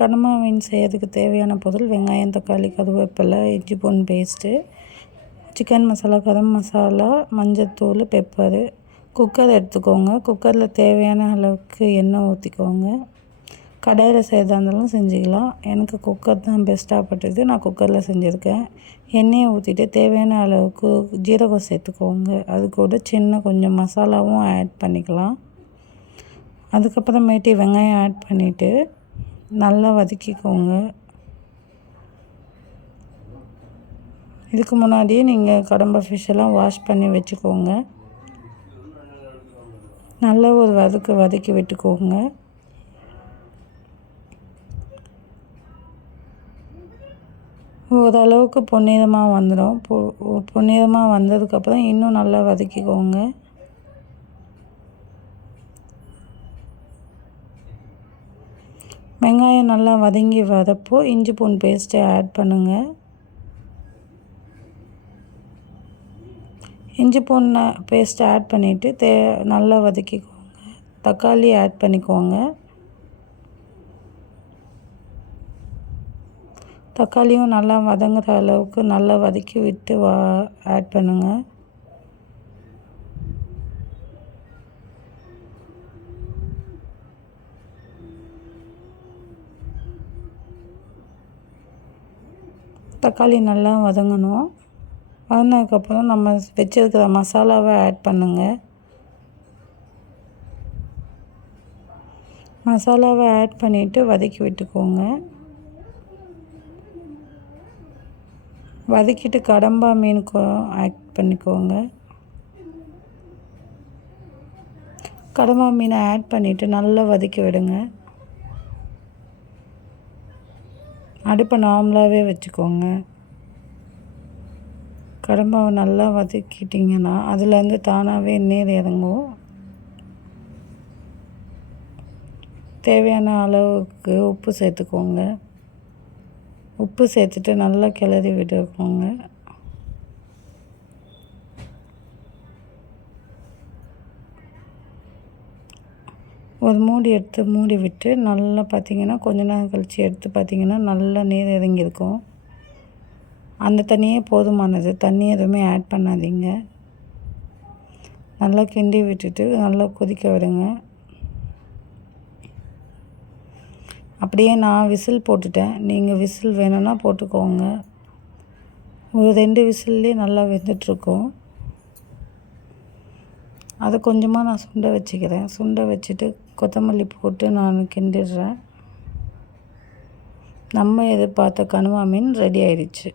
கனவா மீன் செய்யறதுக்கு தேவையான பொருள் வெங்காயம், தக்காளி, கருவேப்பிலை, இஞ்சி பூண்டு பேஸ்ட்டு, சிக்கன் மசாலா, கரம் மசாலா, மஞ்சத்தூள், பெப்பரு. குக்கர் எடுத்துக்கோங்க. குக்கரில் தேவையான அளவுக்கு எண்ணெய் ஊற்றிக்கோங்க. கடாயில் செய்கிறதா இருந்தாலும் செஞ்சுக்கலாம். எனக்கு குக்கர் தான் பெஸ்ட்டாக பட்டுது. நான் குக்கரில் செஞ்சுருக்கேன். எண்ணெயை ஊற்றிட்டு தேவையான அளவுக்கு ஜீரகம் சேர்த்துக்கோங்க. அது கூட சின்ன கொஞ்சம் மசாலாவும் ஆட் பண்ணிக்கலாம். அதுக்கப்புறமேட்டு வெங்காயம் ஆட் பண்ணிவிட்டு நல்லா வதக்கிக்கோங்க. இதுக்கு முன்னாடியே நீங்கள் கடம்பா ஃபிஷ்ஷெல்லாம் வாஷ் பண்ணி வச்சுக்கோங்க. நல்லா ஒரு வதக்கி விட்டுக்கோங்க. ஓரளவுக்கு பொன்னிறமாக வந்துடும். பொன்னிறமாக வந்ததுக்கப்புறம் இன்னும் நல்லா வதக்கிக்கோங்க. வெங்காயம் நல்லா வதங்கி வரப்போ இஞ்சி பூண்டு பேஸ்ட்டை ஆட் பண்ணுங்கள். இஞ்சி பூண்டு பேஸ்ட்டை ஆட் பண்ணிவிட்டு நல்லா வதக்கிக்கோங்க. தக்காளி ஆட் பண்ணிக்கோங்க. தக்காளியும் நல்லா வதங்குற அளவுக்கு நல்லா வதக்கி விட்டு ஆட் பண்ணுங்கள். தக்காளி நல்லா வதங்கணும். வதங்கினதுக்கப்புறம் நம்ம வச்சுருக்கிற மசாலாவை ஆட் பண்ணுங்கள். மசாலாவை ஆட் பண்ணிவிட்டு வதக்கி விட்டுக்கோங்க. வதக்கிட்டு கடம்பா மீனுக்கும் ஆட் பண்ணிக்கோங்க. கடம்பா மீனை ஆட் பண்ணிவிட்டு நல்லா வதக்கி விடுங்க. அடுப்பை நார்மலாகவே வச்சுக்கோங்க. கடம்பாவை நல்லா வதக்கிட்டிங்கன்னா அதுலேருந்து தானாகவே நீர் இறங்கும். தேவையான அளவுக்கு உப்பு சேர்த்துக்கோங்க. உப்பு சேர்த்துட்டு நல்லா கிளறி விட்டுக்கோங்க. ஒரு மூடி எடுத்து மூடி விட்டு நல்லா பார்த்திங்கன்னா கொஞ்ச நேரம் கழித்து எடுத்து பார்த்திங்கன்னா நல்லா நீர் இறங்கியிருக்கும். அந்த தண்ணியே போதுமானது. தண்ணி எதுவுமே ஆட் பண்ணாதீங்க. நல்லா கிண்டி விட்டுட்டு நல்லா கொதிக்க விடுங்க. அப்படியே நான் விசில் போட்டுட்டேன். நீங்கள் விசில் வேணும்னா போட்டுக்கோங்க. ஒரு 2 விசில்லே நல்லா வெந்துட்டுருக்கும். அதை கொஞ்சமாக நான் சுண்ட வச்சுக்கிறேன். சுண்ட வச்சுட்டு கொத்தமல்லி போட்டு நான் கிண்டிடுறேன். நம்ம எதிர்பார்த்த கனவா மீன் ரெடி ஆயிடுச்சு.